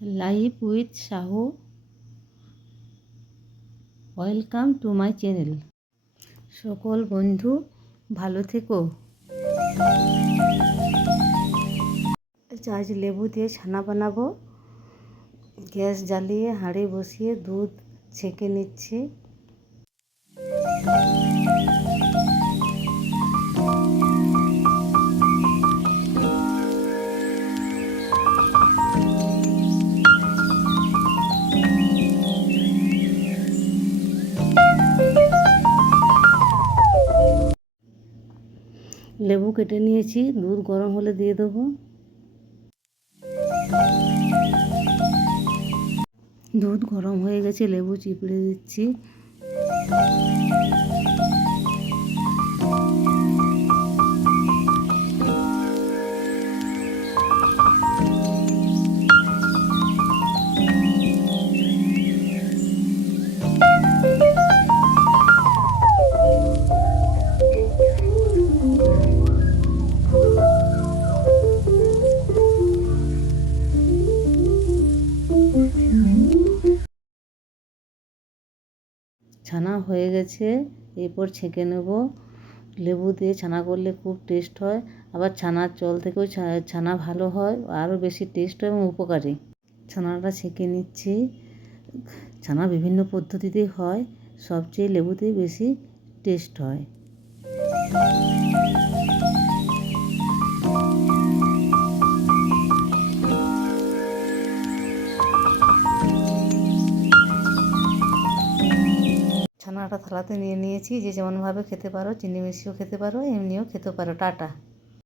Live with Sahu. Welcome to my channel. সকল বন্ধু, ভালো থেকো। আজ লেবু দিয়ে ছানা বানাবো। গ্যাস জ্বালিয়ে হাঁড়ি বসিয়ে দুধ ছেঁকে নিচ্ছি। লেবু কেটে নিয়েছি, দুধ গরম হলে দিয়ে দেবো। দুধ গরম হয়ে গেছে, লেবু চিপড়ে দিচ্ছি। ছানা হয়ে গেছে, এরপর ছেঁকে নেব। লেবু দিয়ে ছানা করলে খুব টেস্ট হয়। আবার ছানার জল থেকেও ছানা ভালো হয়, আরও বেশি টেস্ট হয় এবং উপকারী। ছানাটা ছেঁকে নিচ্ছি। ছানা বিভিন্ন পদ্ধতিতেই হয়, সবচেয়ে লেবুতেই বেশি টেস্ট হয়। ছানাটা থালাতে নিয়ে নিয়েছি, যে যেমনভাবে খেতে পারো চিনি মিশিয়েও খেতে পারো, এমনিও খেতে পারো। টাটা।